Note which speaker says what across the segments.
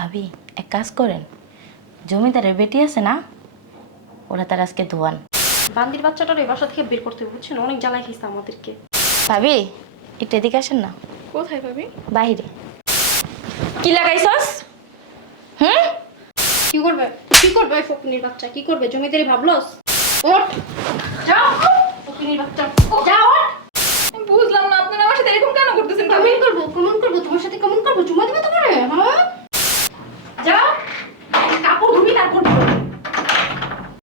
Speaker 1: ভাবি এক কাজ করেন। জমিদারের বেটি আছে না? ওরা তার আজকে ধোয়ান।
Speaker 2: বান্দির বাচ্চাটার এই বাসা থেকে বের করতে হবে, বুঝছেন? অনেক জ্বালাই খেয়েছে আমাদেরকে।
Speaker 1: ভাবি একটু এদিকে আসেন না।
Speaker 2: কোথায় ভাবি?
Speaker 1: বাইরে কি লাগাইছস? হুম?
Speaker 2: কি করবে? কি করবে ওই ফকিনির বাচ্চা? কি করবে? জমিদারি ভাবলস? ওঠ। যাও। ফকিনির বাচ্চা। যাও ওঠ।
Speaker 3: আমি বুঝলাম না আপনারা আমার সাথে এরকম কেন করতেছেন? ভাবি
Speaker 2: কেমন করব কেমন করব তোমার সাথে কেমন করব? চুমা দিবে তোমারে? হ্যাঁ? কাপড় ধুবি তারপর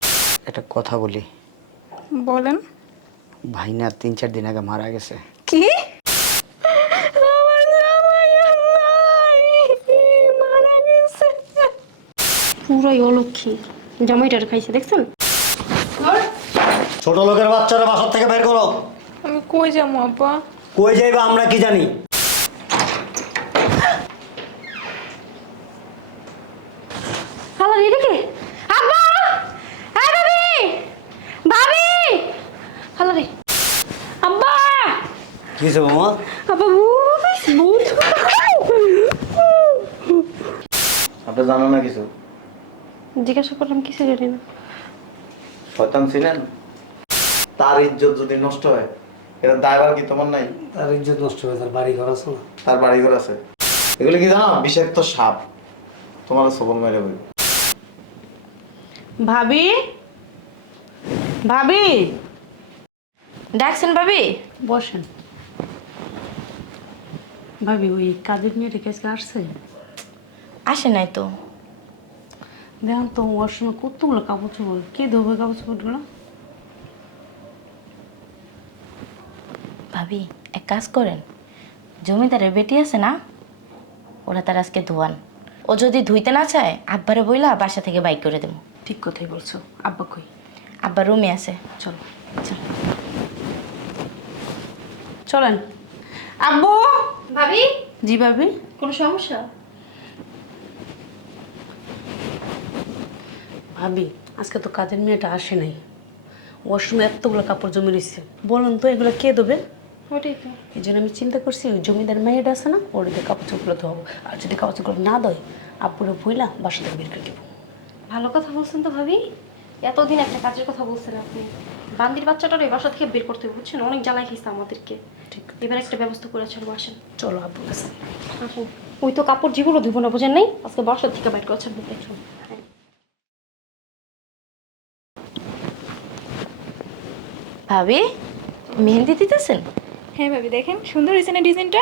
Speaker 4: একটা কথা বলি।
Speaker 3: বলেন।
Speaker 4: ভাই না তিন চার দিন আগে মারা গেছে।
Speaker 3: কি?
Speaker 2: পুরাই অলক্ষী। জামাইটার খাইছে দেখছেন?
Speaker 5: ছোট লোকের বাচ্চারা বাসার থেকে বের করো।
Speaker 3: আমি কই যাব আব্বা?
Speaker 5: কই যাইবা আমরা কি জানি
Speaker 2: হ্যালো এটা কে আব্বা হ্যাঁ ভাবি ভাবি হ্যালো রে আব্বা
Speaker 5: কি হয়েছে মামা
Speaker 2: ভূত ভূত
Speaker 6: আপনি জানেন না কিছু?
Speaker 2: জিজ্ঞাসা করলাম কিছু জানি না
Speaker 6: শয়তান ছিলেন? তার ইজ্জত যদি নষ্ট হয় এটা দায়বার কি তোমার নাই?
Speaker 5: তার ইজ্জত নষ্ট হয়ে তার বাড়ি ঘর আছে না।
Speaker 6: তার বাড়ি ঘর আছে। এগুলো কি জানো? বিষাক্ত সাপ। তোমার সবল মেরে বই
Speaker 1: ভাবি? ভাবি? ডাকছেন ভাবি?
Speaker 7: বসেন। ভাবি ওই কাজের মেয়েটা কাছে আসছে?
Speaker 1: আসে নাই তো।
Speaker 7: দেখুন তো ওর সময় কতগুলো কাপড় চোপড় কে ধোবে কাপড় চোপড়গুলো
Speaker 1: ভাবি এক কাজ করেন। জমিদারের বেটি আছে না ওরা তার আজকে ধোয়ান। ও যদি ধুইতে না চায় আব্বারে বইলা বাসা থেকে বাইক করে দেবো।
Speaker 7: ঠিক কথাই বলছো। আব্বা কই?
Speaker 1: আব্বা রুমে আছে।
Speaker 7: চলো চল। চলেন। আব্বু!
Speaker 2: ভাবি?
Speaker 7: জি ভাবি।
Speaker 2: কোনো সমস্যা?
Speaker 7: ভাবি আজকে তো কাজের মেয়েটা আসে নাই। সময় এতগুলো কাপড় জমে রয়েছে বলুন তো এগুলো কে দেবে?
Speaker 2: ওটাই তো।
Speaker 7: এই জন্য আমি চিন্তা করছি ওই জমিদার মেয়েটা আছে না ওর দিয়ে কাপড় চোপড় ধোবো আর যদি কাপড় চোপড় না দেয় আব্বুরে বইলা বাসা থেকে বের করে দেবো।
Speaker 2: ভালো কথা বলছেন তো ভাবি। এতদিন একটা কাজের কথা বলছেন আপনি। বান্দির বাচ্চাটার এই বাসা থেকে বের করতে হবে, বুঝছেন? অনেক জ্বালাই খেয়েছে আমাদেরকে।
Speaker 7: ঠিক
Speaker 2: এবার একটা ব্যবস্থা করে চলবো আসেন
Speaker 7: চলো আপু
Speaker 2: আসুন ওই তো কাপড় যেগুলো ধুবো না বোঝেন নাই? আজকে বাসার থেকে বাইর করেছেন দেখুন
Speaker 1: ভাবি মেহেন্দি দিতেছেন?
Speaker 3: হ্যাঁ ভাবি দেখেন সুন্দর হয়েছে না ডিজাইনটা?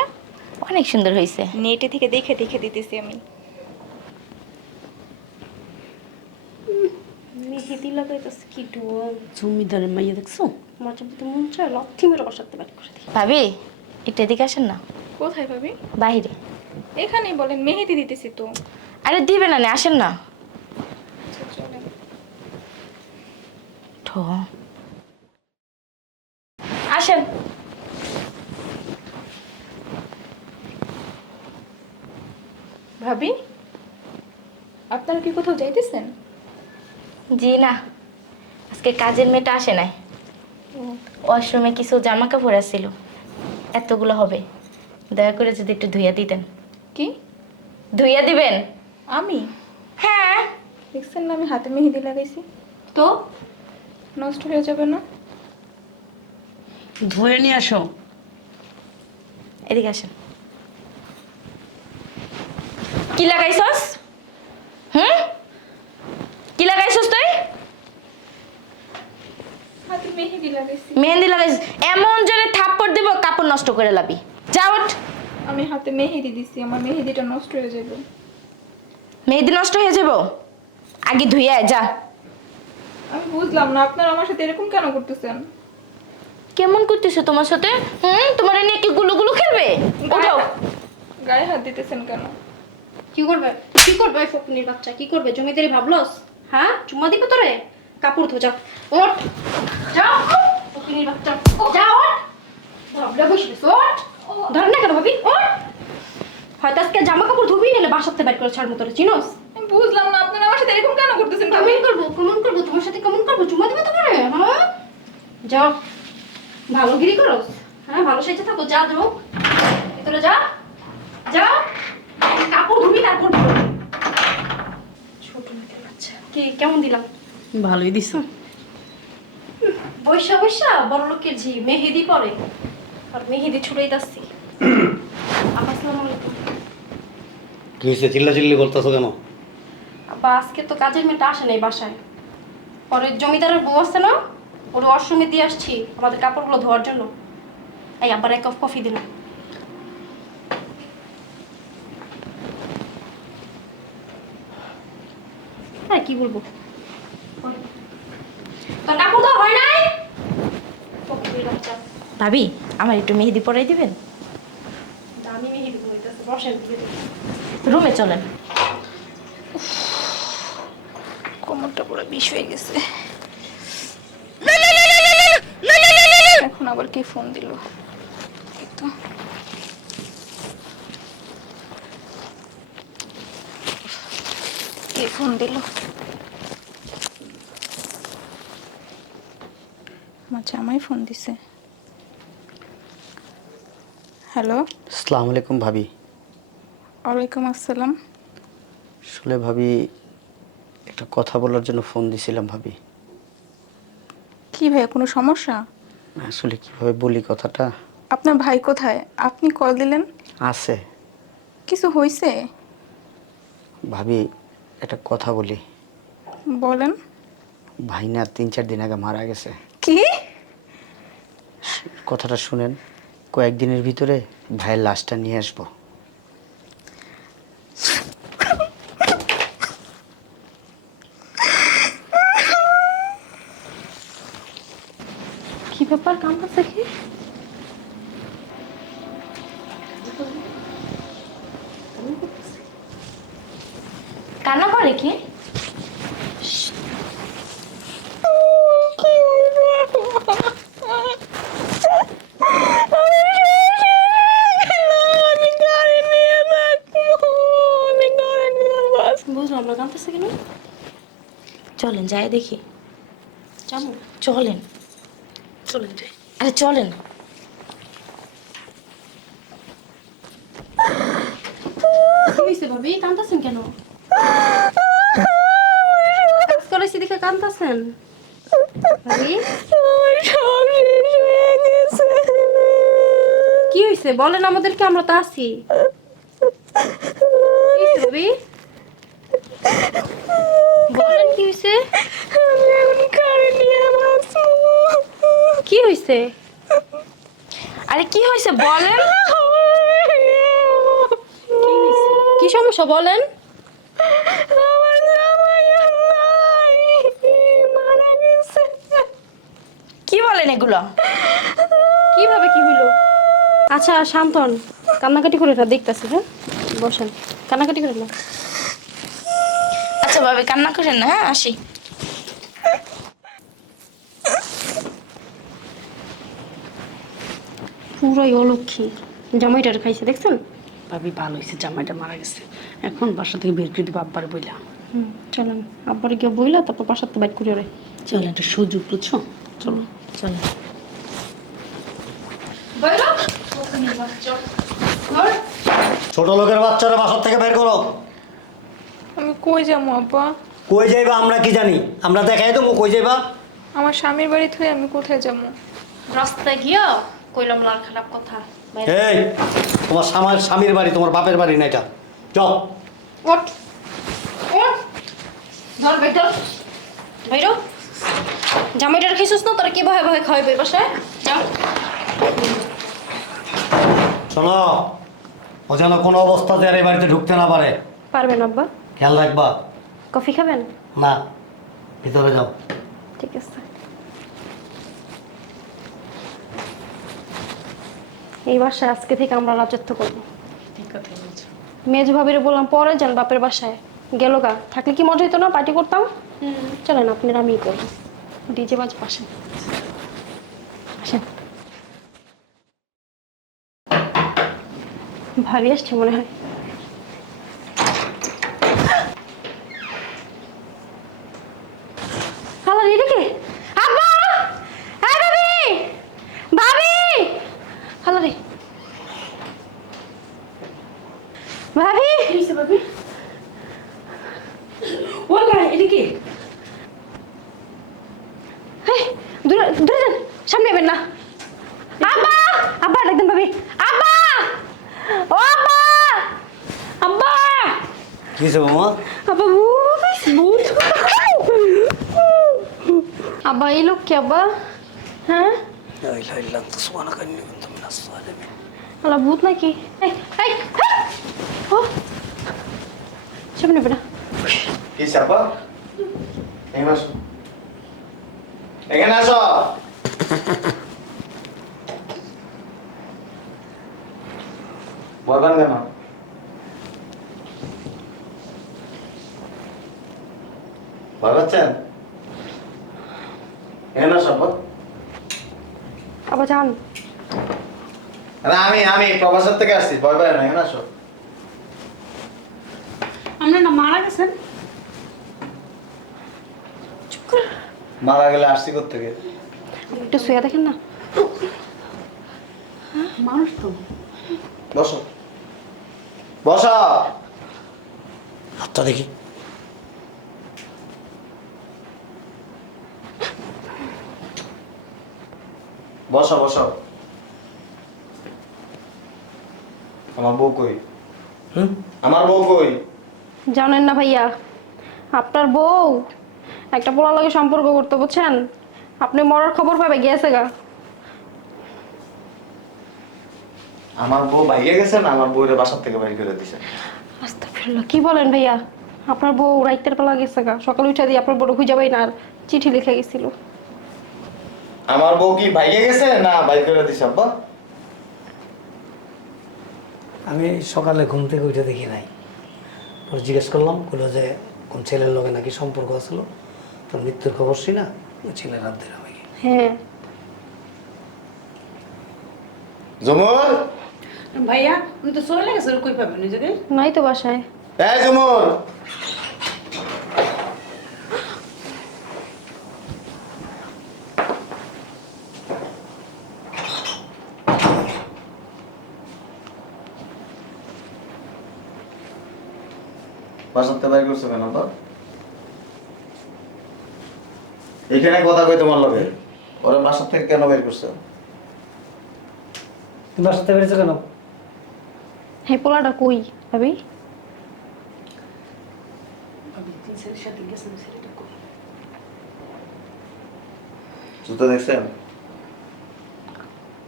Speaker 1: অনেক সুন্দর হয়েছে।
Speaker 3: নেটে থেকে দেখে দেখে দিতেছি আমি।
Speaker 2: কি ডোল
Speaker 7: জমিদারের মাইয়া দেখছ?
Speaker 2: মাঝে মধ্যে মন চায় লক্ষ্মী মেরে বাসাতে বাইর করে দিই।
Speaker 1: ভাবি একটু এদিকে আসেন না।
Speaker 3: কোথায় ভাবি?
Speaker 1: বাইরে
Speaker 3: এখানেই বলেন মেহেদি দিতেছি তো।
Speaker 1: আরে দিবে না নে, আসেন না।
Speaker 3: আচ্ছা, চলেন।
Speaker 1: ঠ। আসেন।
Speaker 3: ভাবি আপনারা কি কোথাও যাইতেছেন?
Speaker 1: জি না। আজকে কাজের মেয়েটা আসে নাই। ওয়াশরুমে কিছু জামা কাপড় আসছিল এতগুলো হবে। দয়া করে যদি একটু ধুইয়া দিতেন।
Speaker 3: কি?
Speaker 1: ধুইয়া দিবেন?
Speaker 3: আমি?
Speaker 1: হ্যাঁ।
Speaker 3: দেখছেন না আমি হাতে মেহেদি লাগাইছি।
Speaker 2: তো?
Speaker 3: নষ্ট হয়ে যাবে না?
Speaker 7: ধুয়ে নিয়ে আসো।
Speaker 1: এদিকে আসেন। কি লাগাইছস? হুম? কি লাগাইছস তুই?
Speaker 3: মেহেদি লাগাইছি।
Speaker 1: মেহেন্দি লাগাইছ। এমন জোরে থাপ্পড় দিব কাপড় নষ্ট করে লাবি। যা ওঠ
Speaker 3: আমি হাতে মেহেদি দিছি আমার মেহেদিটা নষ্ট হয়ে যাবে।
Speaker 1: মেহেদি নষ্ট হয়ে যাব? আগে ধুইয়া আয়, যা।
Speaker 3: আমি বুঝলাম না আপনারা আমার সাথে এরকম কেন করতেছেন?
Speaker 1: কেমন করতেছো তোমার সাথে? হুম? তোমার নিয়ে কি গুলো গুলো খেলবে ওঠো।
Speaker 3: গায়ে হাত দিতেছেন কেন?
Speaker 2: কি করবে? কি করবে ফকিনির বাচ্চা? কি করবে? জমিদারি ভাবলস? হ্যাঁ? চুম্মা দিবে তোরে? কাপড় ধো যাও। ওঠ। যাও। ফকিনির বাচ্চা। যাও ওঠ। ভাবলে বসে ওঠ। ধর না কেন ভাবি ওঠ। হয়তো আজকে জামা কাপড় ধুবি নিলে বাসাতে বাইর করে ছাড় মতো চিনোস?
Speaker 3: আমি বুঝলাম না আপনারা আমার সাথে এরকম কেন করতেছেন
Speaker 2: কেমন করব কেমন করব তোমার সাথে কেমন করব চুমা দিবে তোমারে হ্যাঁ? যাও। ভালো গিরি করো হ্যাঁ ভালো সেজে থাকো যা যাও। ভিতরে যা যাও কাপড় ধুবি তারপর ধুবো। কি কেমন দিলাম
Speaker 7: ভালোই দিস
Speaker 2: বৈশা বৈশা বড় লোকের ঝি মেহেদি পরে। আর মেহেদি ছুড়েই যাচ্ছি আসসালামু আলাইকুম।
Speaker 5: কি হয়েছে চিল্লা চিল্লি করতেছো কেন?
Speaker 2: আব্বা আজকে তো কাজের মেয়েটা আসে নাই বাসায়। পরে জমিদারের বউ আছে না ওর অশ্রমে দিয়ে আসছি আমাদের কাপড়গুলো ধোয়ার জন্য। এই আবার এক কাপ কফি দিলাম। কি বলব হয়
Speaker 1: ভাবি আমার একটু মেহেদি পরাই দিবেন। রুমে চলেন
Speaker 3: কোমরটা পুরো বিষ হয়ে গেছে এখন আবার কে ফোন দিল তো কে ফোন দিল জামাই ফোন দিছে। হ্যালো?
Speaker 4: আসসালামু আলাইকুম ভাবি।
Speaker 3: ওয়ালাইকুম আসসালাম।
Speaker 4: আসলে ভাবি একটা কথা বলার জন্য ফোন দিছিলাম ভাবি।
Speaker 3: কি ভাইয়া কোনো সমস্যা?
Speaker 4: আসলে কীভাবে বলি কথাটা?
Speaker 3: আপনার ভাই কোথায়? আপনি কল দিলেন?
Speaker 4: আছে।
Speaker 3: কিছু হয়েছে
Speaker 4: ভাবি একটা কথা বলি।
Speaker 3: বলেন।
Speaker 4: ভাই না তিন চার দিন আগে মারা গেছে।
Speaker 3: কি?
Speaker 4: কথাটা শুনেন, কয়েকদিনের ভিতরে ভাইয়ের লাশটা নিয়ে আসব।
Speaker 2: কি ব্যাপার কামড়াচ্ছে কি?
Speaker 1: কান্না করে কি
Speaker 2: বুঝলাম না কামড়াচ্ছে কেন
Speaker 1: চলেন যাই দেখি।
Speaker 2: জানো
Speaker 1: চলেন। চলেন যাই। আরে চলেন।
Speaker 2: ভাবি কান্দাছেন কেন? করেছি দেখে কান্দাছেন। কি হয়েছে বলেন আমাদেরকে আমরা তো আছি কি হয়েছে ভাবি বলেন কি হয়েছে কি হয়েছে
Speaker 1: আরে কি হয়েছে? বলেন।
Speaker 2: কি সমস্যা? বলেন।
Speaker 1: কি বলেন এগুলো?
Speaker 2: কীভাবে কি হইল? আচ্ছা শান্তন, কান্নাকাটি করে না দেখতেছি হ্যাঁ? বসেন। কান্নাকাটি করে না
Speaker 1: আচ্ছা ভাবে, কান্না করেন না হ্যাঁ? আসি।
Speaker 2: পুরাই অলক্ষী। জামাইটার খাইছে দেখছেন?
Speaker 7: ভাবি ভালো হয়েছে জামাইটা মারা গেছে। এখন বাসা থেকে বের করে দিব আব্বারে বইলা।
Speaker 2: হুম চলেন। আব্বারে গিয়ে বইলা তারপর বাসার তো বাইট করে রে
Speaker 7: চল একটা সুযোগ বুঝছ? চলো।
Speaker 1: চলেন।
Speaker 5: ছোট লোকের বাচ্চারা বাসার থেকে বের করো।
Speaker 3: আমি কই যাব আব্বা?
Speaker 5: কই যাইবা আমরা কি জানি? আমরা দেখাই দেবো কই যাইবা?
Speaker 3: আমার স্বামীর বাড়ি থেকে আমি কোথায় যাব?
Speaker 2: রাস্তায় গিয়া? কইলাম লাল খারাপ কথা।
Speaker 5: এই তোমার স্বামীর স্বামীর বাড়ি তোমার বাপের বাড়ি না এটা। চল
Speaker 2: ওঠ। ওঠ। ধর বের ধর বাইরো। জামাইটার খাইছিস না? তোর কি ভয়ে ভয়ে খাওয়াবে বাসায়? যাও।
Speaker 5: শোনো ও যেন কোনো অবস্থাতে আর এই বাড়িতে ঢুকতে না পারে।
Speaker 2: পারবেন আব্বা।
Speaker 5: খেয়াল রাখবা।
Speaker 2: কফি খাবেন?
Speaker 5: না ভিতরে যাও।
Speaker 2: ঠিক আছে। এই বাসায় আজকে থেকে আমরা রাজত্ব করব।
Speaker 7: ঠিক কথা বলছো।
Speaker 2: মেজ ভাবিরে বললাম পরে যান বাপের বাসায়। গেল গা। থাকলে কি মজা হইতো না? পার্টি করতাম? চলেন আপনারা আমি করব ডিজে বাজ পাশে আসেন। ভাবি আসছে মনে হয়। ভাবি? ভাবি? ওলা এটা
Speaker 7: কি? দূরে দূরে যান সামনে
Speaker 2: যাবেন না। আব্বা আব্বা ডাকতেন ভাবি। আব্বা! ও আব্বা! আব্বা!
Speaker 5: কি হয়েছে বাবা
Speaker 2: আব্বা ভূত আব্বা এই লোক কি আব্বা? হ্যাঁ? لا إله إلا أنت سبحانك إني كنت من الظالمين আল্লাহ ভূত নাকি? এই এই! ও। সামনে নেবে না
Speaker 6: কি চাপা? এখানে আসো। এখানে আসো। বলবেন কেন ভয় পাচ্ছেন? এখানে আসো আপা।
Speaker 2: আব্বা যান
Speaker 6: আমি আমি প্রবাসের থেকে আসছি ভয় পাই না এখানে আসো
Speaker 7: আপনার না মারা গেছেন
Speaker 6: মারা গেলে আসছি থেকে
Speaker 2: একটু শুয়ে দেখেন না।
Speaker 7: মানুষ তো।
Speaker 6: বসো। বসো।
Speaker 5: হাতটা দেখি।
Speaker 6: বসো বসো। আমার বউ কই? আমার বউ কই?
Speaker 2: জানেন না ভাইয়া আপনার বউ একটা পোলার লগে সম্পর্ক করতে বুঝছেন? আপনি মরার খবর পাবে গিয়েছে গা।
Speaker 6: আমার বউ বাইরে গেছে না আমার বউরে বাসার থেকে বাইরে করে দিছে।
Speaker 2: আস্তাগফিরুল্লাহ কি বলেন ভাইয়া? আপনার বউ রাইতের বেলা গেছে গা। সকালে উঠে দিয়ে আপনার বড় খুঁজে পাই না আর চিঠি লিখে গেছিল।
Speaker 6: আমার বউ কি বাইরে গেছে না বাইরে করে দিছে আব্বা?
Speaker 5: আমি সকালে ঘুম থেকে উঠে দেখি নাই। পরে জিজ্ঞেস করলাম বলল যে কোন ছেলের লগে নাকি সম্পর্ক আছিল? তোর মৃত্যুর খবর শুই না? ওই ছেলের রাত দিলাম
Speaker 2: হ্যাঁ।
Speaker 6: জমুর
Speaker 7: ভাইয়া উনি তো চলে গেছে কই পাবেন নিজেকে?
Speaker 2: নাই তো বাসায়।
Speaker 6: এই জমুর বাসাতে বাইরে করছ কেন আব্বা? এখানে কথা কই তোমার লগে। ওরা বাসা থেকে কেন বের করছ?
Speaker 5: তুমি বাসাতে বেরিয়েছো কেন?
Speaker 2: হ্যাঁ পোলাটা কই ভাবি?
Speaker 6: জুতো দেখছেন?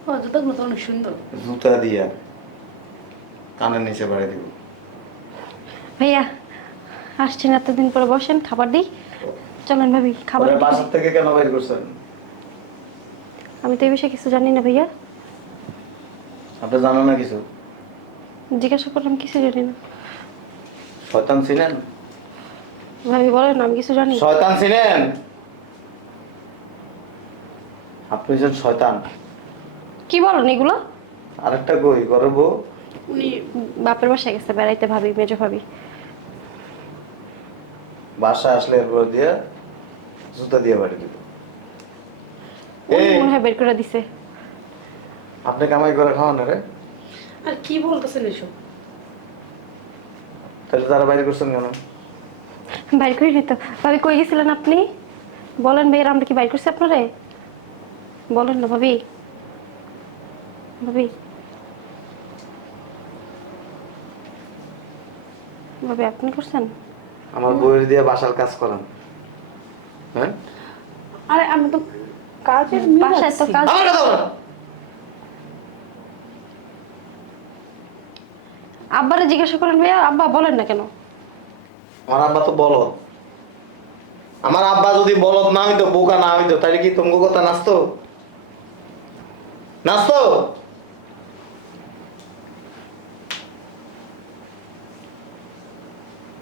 Speaker 7: ও জুতাগুলো তো অনেক সুন্দর।
Speaker 6: জুতা দিয়া কানের নিচে বাড়ি দিব।
Speaker 2: ভাইয়া আসছেন এতদিন পরে বসেন খাবার দিই। চলেন ভাবি খাবার
Speaker 6: ওরা। বাসার থেকে কেন বের করছেন?
Speaker 2: আমি তো এই বিষয়ে কিছু জানি না ভাইয়া।
Speaker 6: আপনি জানেন না কিছু?
Speaker 2: জিজ্ঞাসা করলাম কিছু জানি না।
Speaker 6: শয়তান ছিলেন?
Speaker 2: ভাবি বলেন আমি কিছু জানি।
Speaker 6: শয়তান ছিলেন? আপনি যে শয়তান।
Speaker 2: কি বলেন এগুলো?
Speaker 6: আরেকটা কই ঘরের বউ?
Speaker 7: উনি
Speaker 2: বাপের বাসায় গেছে বেড়াইতে ভাবি মেজো ভাবি।
Speaker 6: বাসা আসলে এরপর দিয়ে জুতা দিয়ে বাড়ি দিব। এই
Speaker 2: মনে হয় বের করে দিছে।
Speaker 6: আপনি কামাই করে খাওয়ান রে।
Speaker 7: আর কি বলতেছেন এসব?
Speaker 6: তাহলে তারা বাইরে করছেন কেন?
Speaker 2: বাইর করে নিত ভাবি কই গেছিলেন আপনি? বলেন ভাইয়ের আমরা কি বাইর করছি আপনারে? বলেন না ভাবি। ভাবি। ভাবি আপনি করছেন?
Speaker 6: আমার বউয়ের দিয়ে বাসার কাজ করান। হ্যাঁ?
Speaker 7: আরে আমি তো কাজের
Speaker 2: বাসায় তো কাজ
Speaker 6: আমার কথা
Speaker 2: আব্বারে জিজ্ঞাসা করেন ভাইয়া আব্বা বলেন না কেন?
Speaker 6: আমার আব্বা তো আমার আব্বা যদি বলদ না হইতো বোকা না হইতো তাহলে কি তোমার কথা নাচতো? নাচতো?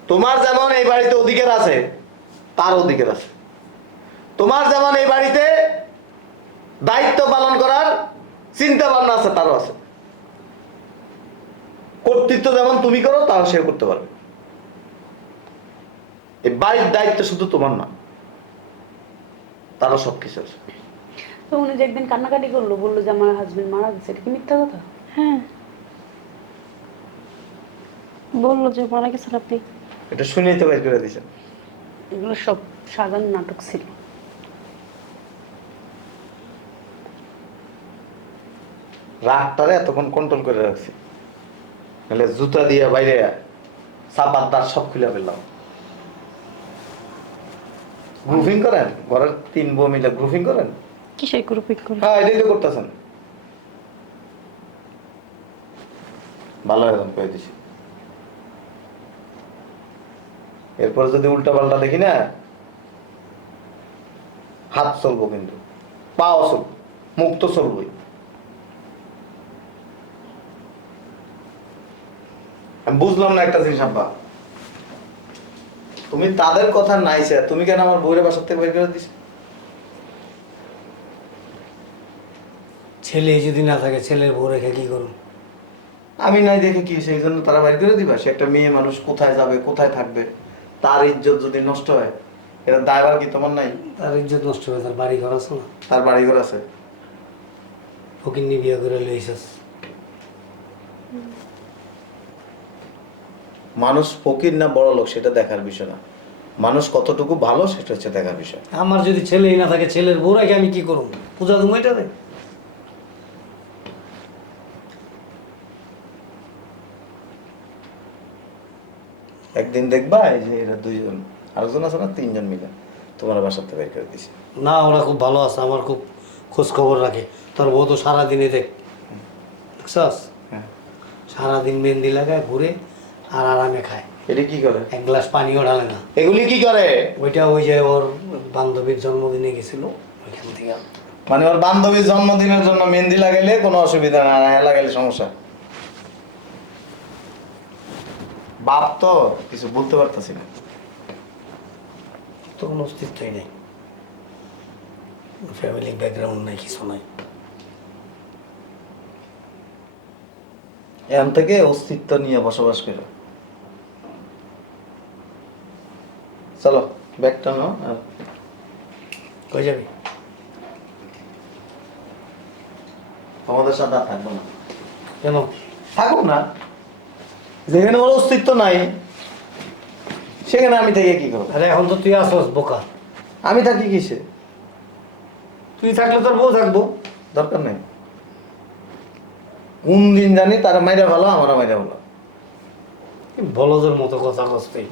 Speaker 6: তোমার যেমন এই বাড়িতে অধিকার আছে তার অধিকার আছে। তোমার যেমন এই বাড়িতে দায়িত্ব পালন করার চিন্তা ভাবনা আছে তারও আছে। কর্তৃত্ব যেমন তুমি করো তাও সে করতে পারবে। এই বাড়ির দায়িত্ব শুধু তোমার না তারও সব কিছু আছে।
Speaker 7: তো উনি যে একদিন কান্নাকাটি করল বলল যে আমার হাজবেন্ড মারা গেছে এটা কি মিথ্যা কথা?
Speaker 2: হ্যাঁ। বলল যে মারা গেছেন আপনি।
Speaker 6: এটা শুনেই তো বের করে দিয়েছেন।
Speaker 7: এগুলো সব সাজানো নাটক ছিল।
Speaker 6: রাগটারে এতক্ষণ কন্ট্রোল করে রাখছি। নাহলে জুতা দিয়ে বাইরে সাপার তার সব খুলে ফেললাম। গ্রুপিং করেন? ঘরের তিন বউ মিলে গ্রুপিং করেন?
Speaker 2: কিসের গ্রুপিং করে
Speaker 6: হ্যাঁ এটাই তো করতেছেন। ভালো একদম কয়ে দিছি। এরপর যদি উল্টা পাল্টা দেখি না হাত চলবো কিন্তু। পাও চলবো মুখ তো চলবই। আমি বুঝলাম না একটা জিনিস আব্বা। তুমি তাদের কথা নাইছে তুমি কেন আমার বউয়ের বাসার থেকে বের করে দিছ?
Speaker 5: ছেলে যদি না থাকে ছেলের বউ রেখে কি করুন
Speaker 6: আমি নাই দেখে কি সেই জন্য তারা বাড়ি করে দিবা? সে একটা মেয়ে মানুষ কোথায় যাবে কোথায় থাকবে? তার ইজ্জত যদি নষ্ট হয় এটা দায়বার কি তোমার নাই?
Speaker 5: তার ইজ্জত নষ্ট হবে তার বাড়ি ঘর আছে না?
Speaker 6: তার বাড়ি ঘর আছে।
Speaker 5: ফকিন্নি বিয়ে করে লইছাস।
Speaker 6: মানুষ ফকির না বড় লোক সেটা দেখার বিষয় না। মানুষ কতটুকু ভালো সেটা হচ্ছে দেখার বিষয়।
Speaker 5: আমার যদি ছেলেই না থাকে ছেলের বউ রেখে আমি কি করুন পূজা তুমি এটাতে?
Speaker 6: একদিন দেখবা এই যে এরা দুইজন আরেকজন আছে না তিনজন মিলে তোমার বাসাতে বের করে দিছে।
Speaker 5: না ওরা খুব ভালো আছে আমার খুব খোঁজ খবর রাখে। তোর বউ তো সারাদিনই দেখ দেখছস?
Speaker 6: হ্যাঁ।
Speaker 5: সারাদিন মেহেন্দি লাগায় ঘুরে আর আরামে খায়।
Speaker 6: এটা কি করে?
Speaker 5: এক গ্লাস পানিও ঢালে না।
Speaker 6: এগুলি কি করে?
Speaker 5: ওইটা ওই যে ওর বান্ধবীর জন্মদিনে গেছিল ওইখান থেকে।
Speaker 6: মানে ওর বান্ধবীর জন্মদিনের জন্য মেহেন্দি লাগাইলে কোনো অসুবিধা না হ্যাঁ লাগাইলে সমস্যা। বাপ তো কিছু বলতে পারতাছি না।
Speaker 5: তো কোনো অস্তিত্বই নেই। ফ্যামিলি ব্যাকগ্রাউন্ড নাই কিছু নাই।
Speaker 6: এখান থেকে অস্তিত্ব নিয়ে বসবাস করো। চলো ব্যাগটা নাও আর
Speaker 5: কই যাবি?
Speaker 6: আমাদের সাথে আর থাকব না।
Speaker 5: কেন?
Speaker 6: থাকুক না। যেখানে ওর অস্তিত্ব নাই সেখানে আমি থেকে কি করব?
Speaker 5: আরে এখন তো তুই আসস বোকা।
Speaker 6: আমি থাকি কিসে?
Speaker 5: তুই থাকলে তোর বউ থাকব।
Speaker 6: দরকার নেই। কোন দিন জানি তারা মাইরা ভালো আমারও মাইরা ভালো
Speaker 5: বলদের মতো কথা কস্তেই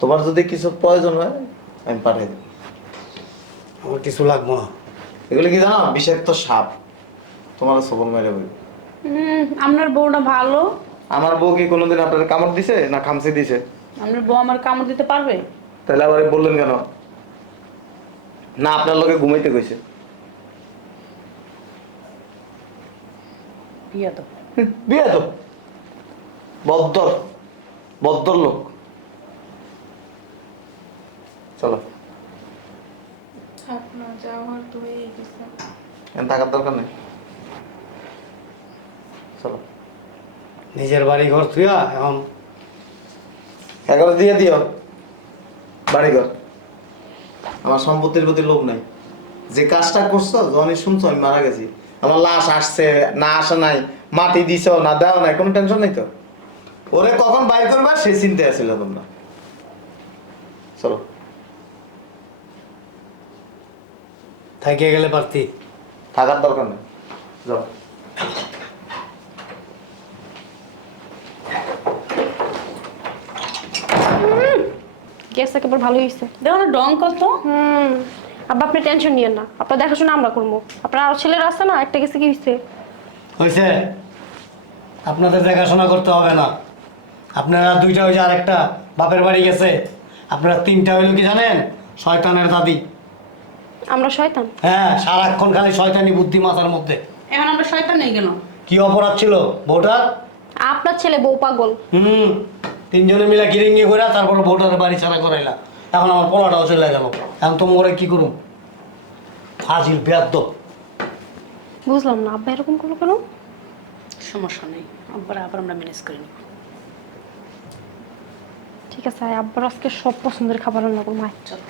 Speaker 6: তোমার যদি কিছু প্রয়োজন হয় আমি পাঠিয়ে দেবো।
Speaker 5: আমার কিছু লাগবো না।
Speaker 6: এগুলো কি জানো? বিষাক্ত সাপ। তোমার সবল মেরে বই
Speaker 3: হুম আপনার বউটা ভালো।
Speaker 6: আমার বউ কি কোনোদিন আপনার কামড় দিছে না খামসি দিছে?
Speaker 3: আপনার বউ আমার কামড় দিতে পারবে?
Speaker 6: তাহলে আবার বললেন কেন? না আপনার লোকে ঘুমাইতে কইছে।
Speaker 3: বিয়া তো
Speaker 6: বিয়ে তো বদ্দর বদ্দর লোক। চলো। থাকার দরকার নেই। চলো।
Speaker 5: নিজের বাড়ি ঘর থুয়া এখন
Speaker 6: এগারো দিয়ে দিও। বাড়িঘর। আমার সম্পত্তির প্রতি লোভ নাই। যে কাজটা করছ যখনই শুনছো আমি মারা গেছি। আমার লাশ আসছে না আসে নাই মাটি দিছ না দেওয়া নাই কোনো টেনশন নাই তো? ওরে কখন বাইর করবা সে চিন্তায় আছিল তোমরা। চলো।
Speaker 5: থাকিয়ে গেলে পারতি।
Speaker 6: থাকার দরকার নেই। যাও।
Speaker 2: গ্যাস একেবারে ভালো হয়েছে।
Speaker 3: দেখো না ডং কত।
Speaker 2: হুম। আব্বা আপনি টেনশন নিয়েন না। আপনার দেখাশোনা আমরা করব। আপনার আরও ছেলেরা আছে না? একটা গেছে কি হয়েছে?
Speaker 5: হয়েছে। আপনাদের দেখাশোনা করতে হবে না। আপনারা দুইটা হয়েছে আরেকটা। বাপের বাড়ি গেছে। আপনারা তিনটা হইল কি জানেন? শয়তানের দাদি।
Speaker 2: আমরা শয়তান।
Speaker 5: হ্যাঁ সারাক্ষণ খালি শয়তানি বুদ্ধি মাথার মধ্যে।
Speaker 3: এখন আমরা শয়তান নেই কেন
Speaker 5: কি অপরাধ ছিল? বউটার
Speaker 2: আপনার ছেলে বউ পাগল।
Speaker 5: হুম তিনজনে মিলে কিরিঙ্গি করে তারপর বউটার বাড়ি ছাড়া করাইলা। এখন আমার পোলাটাও চলে গেল। এখন তো মোরে কি করুম? ফাজিল বেদ্য
Speaker 2: বুঝলাম না আব্বা এরকম করল কেন?
Speaker 3: সমস্যা নেই আবার আবার আমরা ম্যানেজ করে নিব।
Speaker 2: ঠিক আছে আব্বার আজকে সব পছন্দের খাবার রান্না করব।
Speaker 3: চলো।